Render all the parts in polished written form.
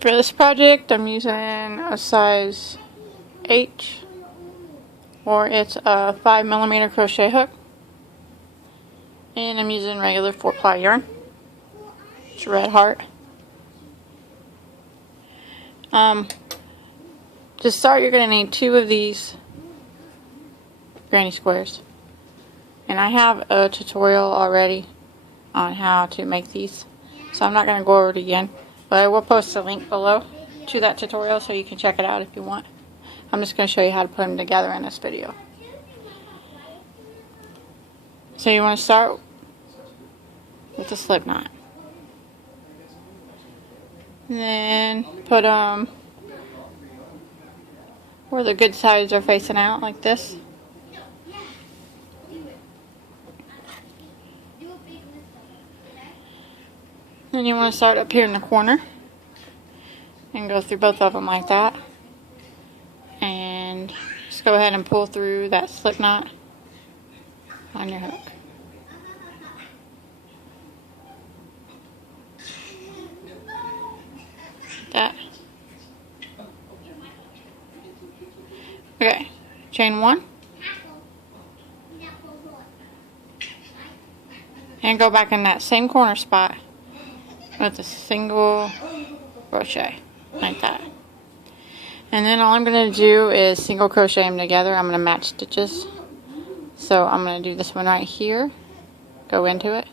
For this project, I'm using a size H, or it's a 5mm crochet hook, and I'm using regular 4-ply yarn. It's Red Heart. To start, you're going to need 2 of these granny squares, and I have a tutorial already on how to make these, so I'm not going to go over it again, but I will post a link below to that tutorial so you can check it out if you want. I'm just going to show you how to put them together in this video. So you want to start with the slip knot, and then put them where the good sides are facing out, like this. Then you want to start up here in the corner and go through both of them like that, and just go ahead and pull through that slip knot on your hook. Like that. Okay, chain 1 and go back in that same corner spot with a single crochet like that. And then all I'm going to do is single crochet them together. I'm going to match stitches. So I'm going to do this one right here, go into it,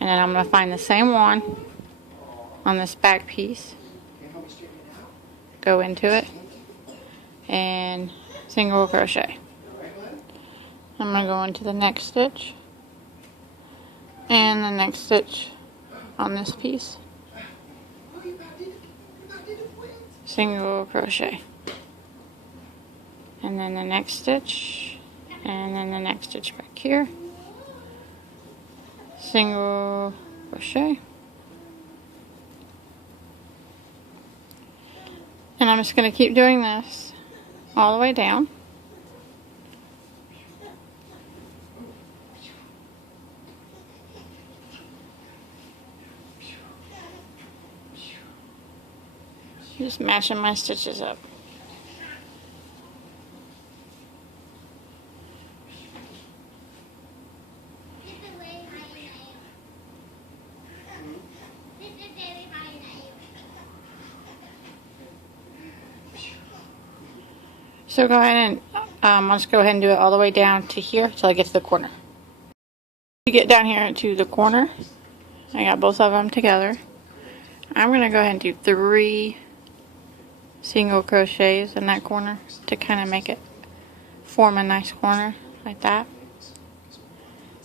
and then I'm going to find the same one on this back piece, go into it, and single crochet. I'm going to go into the next stitch and the next stitch on this piece, single crochet, and then the next stitch, and then the next stitch back here, single crochet, and I'm just going to keep doing this all the way down. Just matching my stitches up. So go ahead and let's go ahead and do it all the way down to here till I get to the corner. To get down here to the corner, I got both of them together. I'm going to go ahead and do 3 single crochets in that corner to kind of make it form a nice corner like that.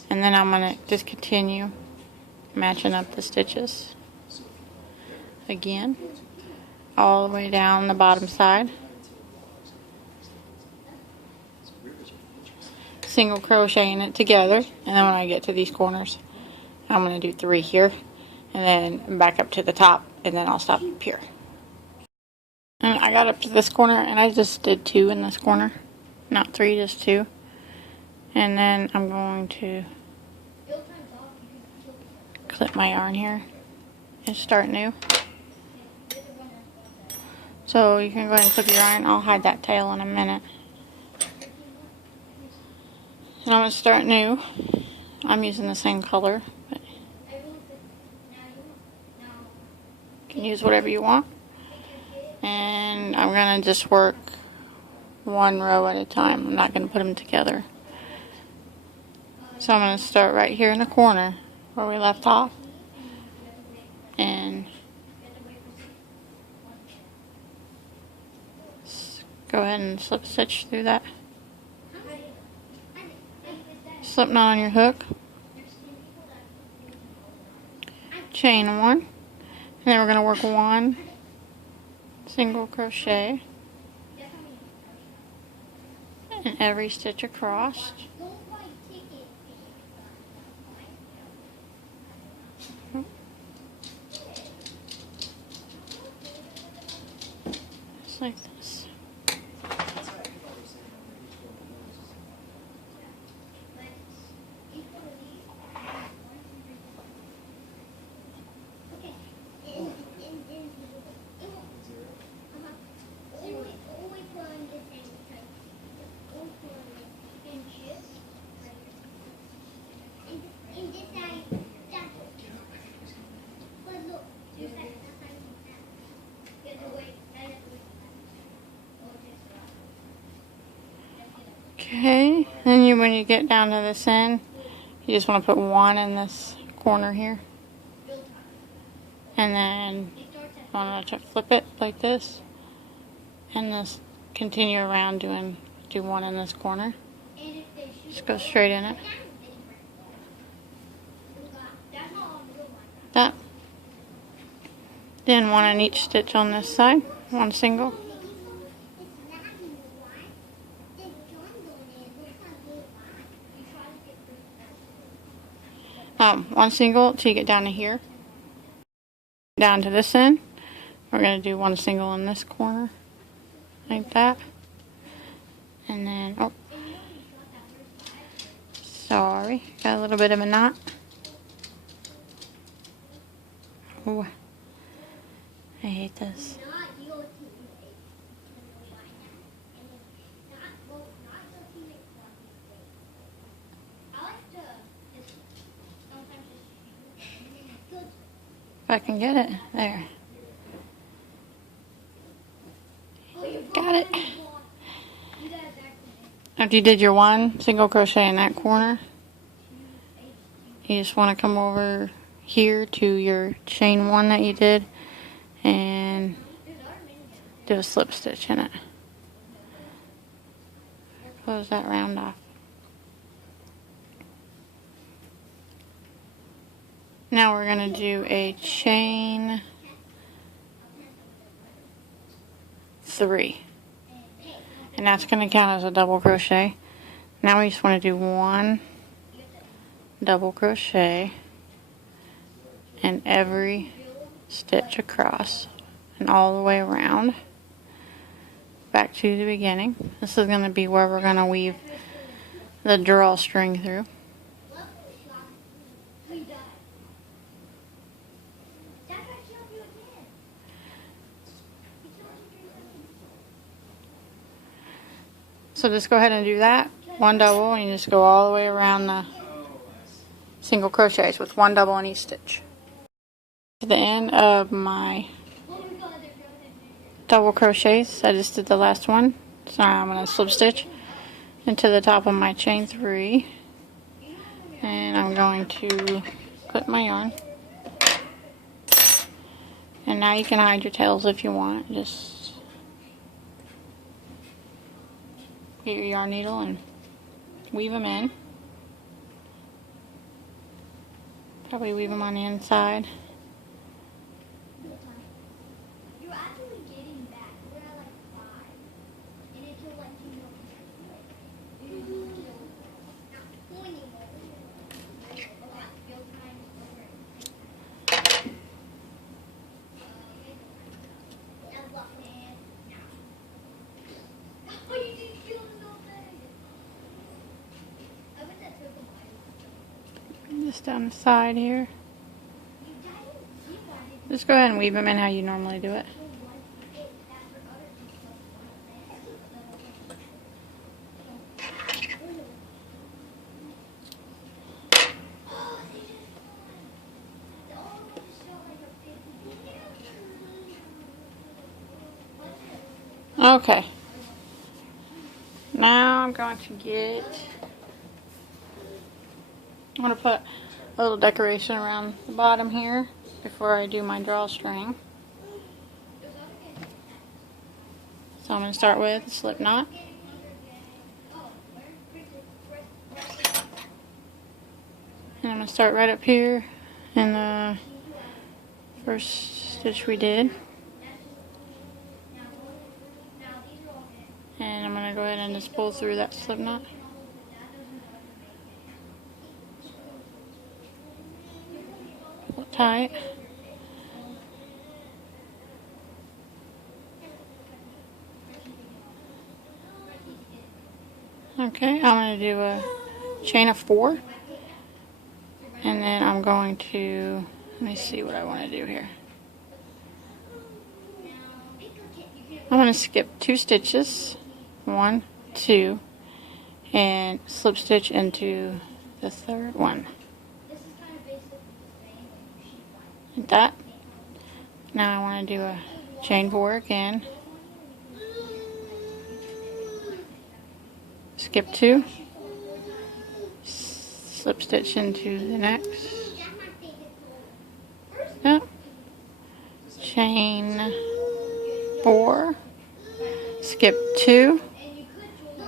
And then I'm going to just continue matching up the stitches again all the way down the bottom side. Single crocheting it together, and then when I get to these corners I'm going to do 3 here and then back up to the top, and then I'll stop up here. And I got up to this corner and I just did 2 in this corner, not 3, just 2. And then I'm going to clip my yarn here and start new. So you can go ahead and clip your yarn. I'll hide that tail in a minute. And I'm going to start new. I'm using the same color, but you can use whatever you want. And I'm going to just work 1 row at a time. I'm not going to put them together. So I'm going to start right here in the corner where we left off, and go ahead and slip stitch through that. Slip knot on your hook, chain 1, and then we're going to work 1 single crochet in every stitch across. Just like this. Okay, then when you get down to this end, you just want to put one in this corner here. And then you want to flip it like this. And just continue around do one in this corner. Just go straight in it. That. Then one in each stitch on this side. One single. One single till you get down to here. Down to this end. We're going to do one single in this corner. Like that. And then, oh. Sorry. Got a little bit of a knot. Oh. I hate this. If I can get it. There. Got it. After you did your one single crochet in that corner, you just want to come over here to your chain one that you did and do a slip stitch in it. Close that round off. Now we're going to do a chain 3. And that's going to count as a double crochet. Now we just want to do one double crochet in every stitch across and all the way around back to the beginning. This is going to be where we're going to weave the drawstring through. So just go ahead and do that, one double, and you just go all the way around the single crochets with one double in each stitch. To the end of my double crochets, I just did the last one, so now I'm going to slip stitch into the top of my chain 3, and I'm going to clip my yarn. And now you can hide your tails if you want. Just get your yarn needle and weave them in. Probably weave them on the inside. You're actually getting back. We're at like 5. And it feels like just down the side here. Just go ahead and weave them in how you normally do it. Okay. Now I'm going to put a little decoration around the bottom here before I do my drawstring. So I'm going to start with a slip knot. And I'm going to start right up here in the first stitch we did. And I'm going to go ahead and just pull through that slip knot. Pull it tight. Okay, I'm going to do a chain of 4. And then I'm going to, let me see what I want to do here. I'm going to skip 2 stitches. 1, 2, and slip stitch into the third one. Like that. Now I want to do a chain 4 again. Just skip 2, slip stitch into the next, yep, chain 4, skip 2,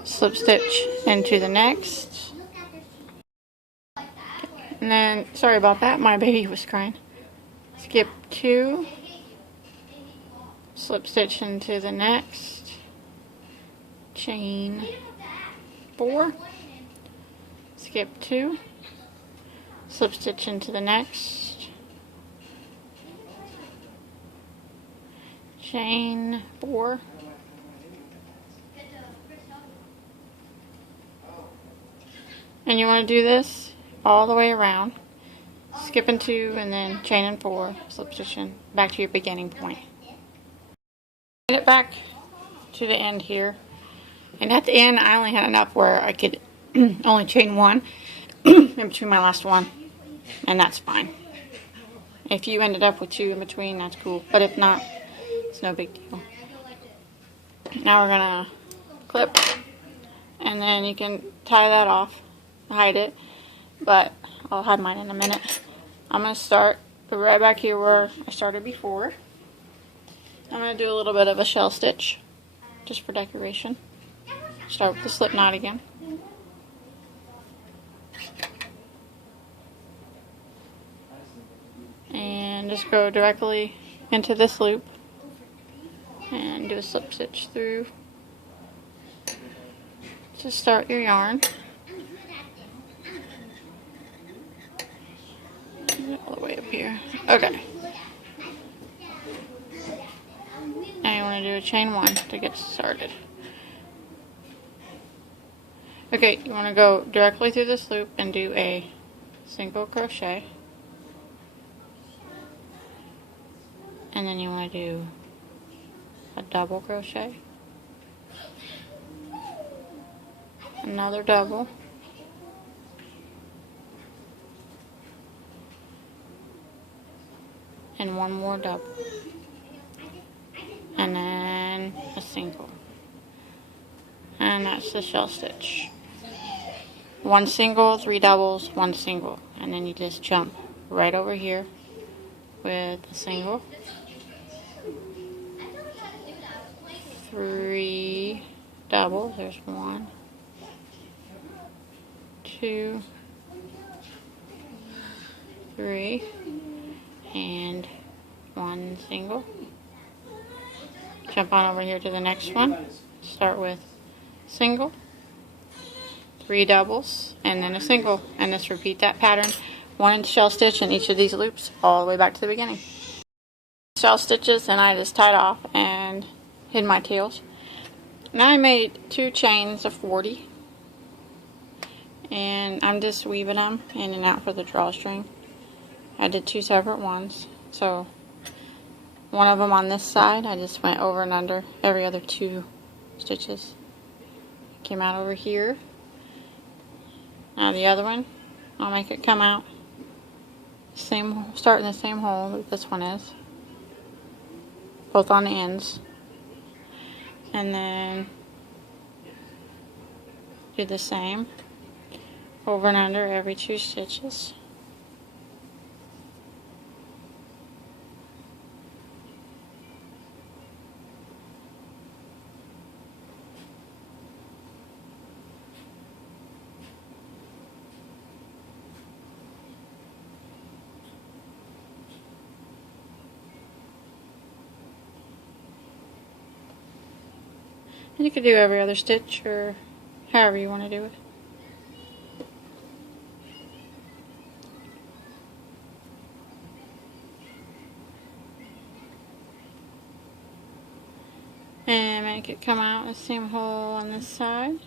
slip stitch into the next, and then, sorry about that, my baby was crying, skip 2, slip stitch into the next, chain 4, skip 2, slip stitch into the next, chain 4, and you want to do this all the way around, skipping 2 and then chaining 4, slip stitching back to your beginning point. Get it back to the end here, and at the end I only had enough where I could only chain 1 in between my last one, and that's fine. If you ended up with 2 in between, that's cool, but if not, it's no big deal. Now we're gonna clip, and then you can tie that off, hide it, but I'll hide mine in a minute. I'm gonna start right back here where I started before. I'm going to do a little bit of a shell stitch, just for decoration. Start with the slip knot again. And just go directly into this loop and do a slip stitch through to start your yarn. All the way up here. Okay. Now you want to do a chain 1 to get started. Okay, you want to go directly through this loop and do a single crochet. And then you want to do a double crochet. Another double. And one more double. And then a single, and that's the shell stitch. 1 single, 3 doubles, 1 single, and then you just jump right over here with a single, 3 doubles, there's 1, 2, 3, and 1 single. Jump on over here to the next one. Start with single, 3 doubles, and then a single. And just repeat that pattern. 1 shell stitch in each of these loops all the way back to the beginning. Shell stitches, and I just tied off and hid my tails. Now I made 2 chains of 40. And I'm just weaving them in and out for the drawstring. I did 2 separate ones. So one of them on this side, I just went over and under every other 2 stitches. Came out over here. Now the other one, I'll make it come out start in the same hole that this one is. Both on the ends. And then do the same over and under every 2 stitches. And you could do every other stitch or however you want to do it. And make it come out the same hole on this side.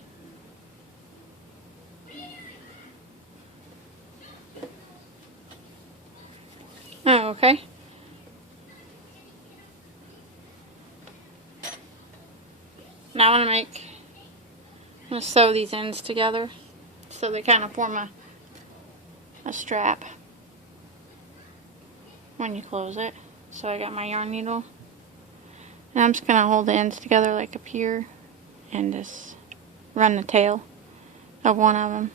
Oh, okay. Now I'm going to sew these ends together so they kind of form a strap when you close it. So I got my yarn needle, and I'm just going to hold the ends together like up here and just run the tail of one of them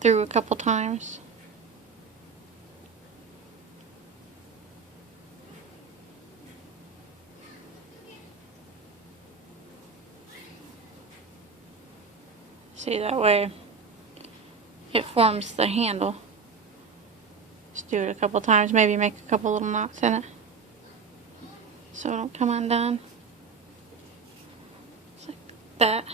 through a couple times. See, that way it forms the handle. Just do it a couple times, maybe make a couple little knots in it so it don't come undone. Just like that.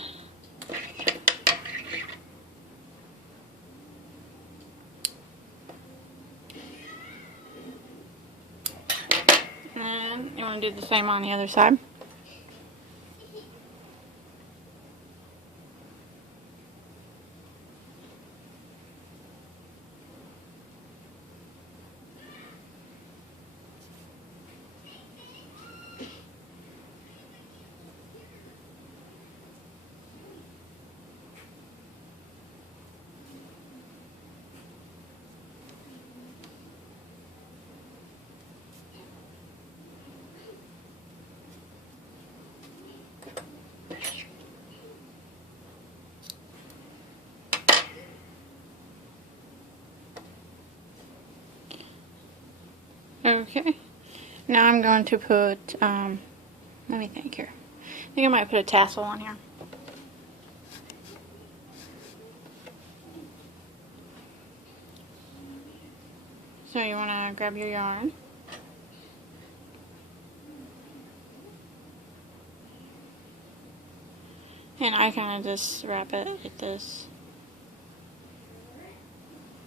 And you want to do the same on the other side. Okay, now I'm going to put, let me think here. I think I might put a tassel on here. So you want to grab your yarn. And I kind of just wrap it like this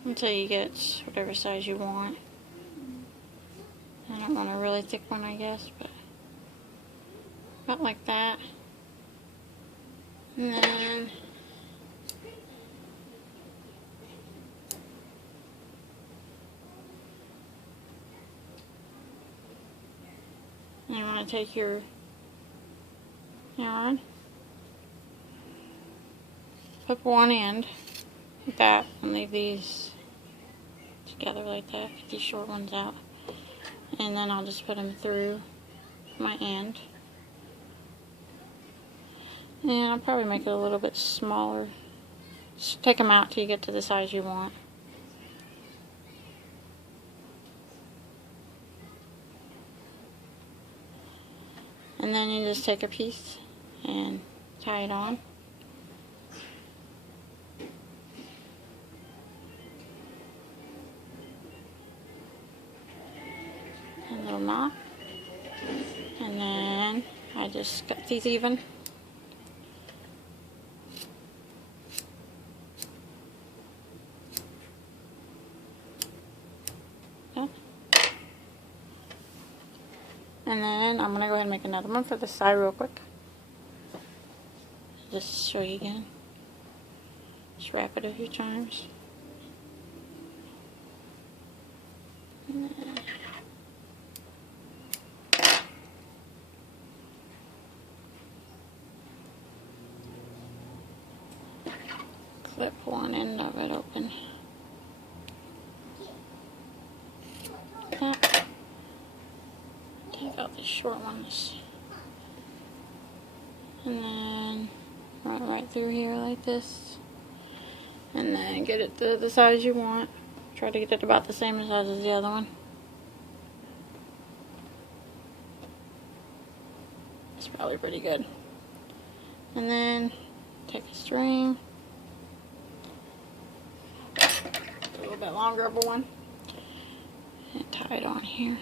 until you get whatever size you want. I don't want a really thick one, I guess, but about like that. And then you want to take your yarn, put one end like that, and leave these together like that. Get these short ones out. And then I'll just put them through my end. And I'll probably make it a little bit smaller. Just take them out till you get to the size you want. And then you just take a piece and tie it on. A little knot, and then I just cut these even. Okay. And then I'm going to go ahead and make another one for the side real quick. Just show you again. Just wrap it a few times. And then clip one end of it open. That. Take out the short ones. And then run right through here like this. And then get it to the size you want. Try to get it about the same size as the other one. It's probably pretty good. And then take a string. A little bit longer of a one. And tie it on here.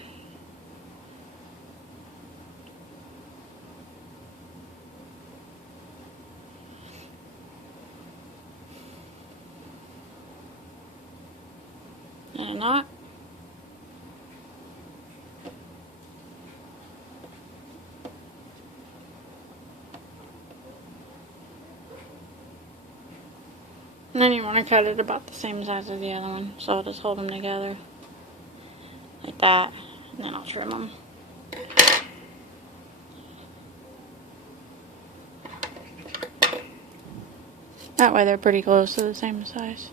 And a knot. And then you want to cut it about the same size as the other one, so I'll just hold them together like that, and then I'll trim them. That way they're pretty close to the same size.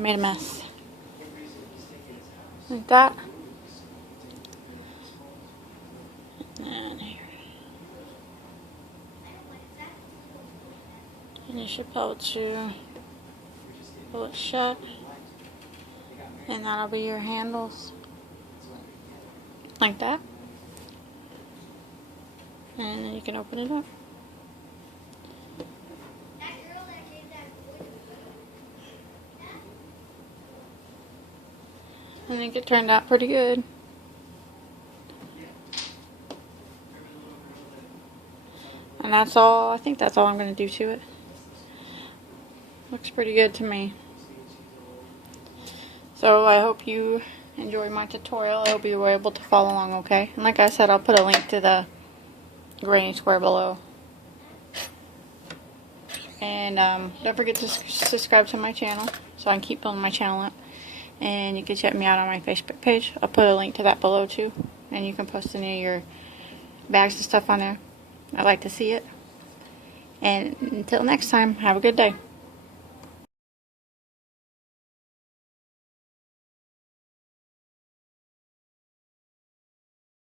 made a mess. Like that. And here. And you should be able to pull it shut. And that'll be your handles. Like that. And then you can open it up. I think it turned out pretty good. And that's all, I think that's all I'm going to do to it. Looks pretty good to me. So I hope you enjoyed my tutorial. I hope you were able to follow along okay. And like I said, I'll put a link to the granny square below. And don't forget to subscribe to my channel so I can keep building my channel up. And you can check me out on my Facebook page. I'll put a link to that below too. And you can post any of your bags and stuff on there. I'd like to see it. And until next time, have a good day.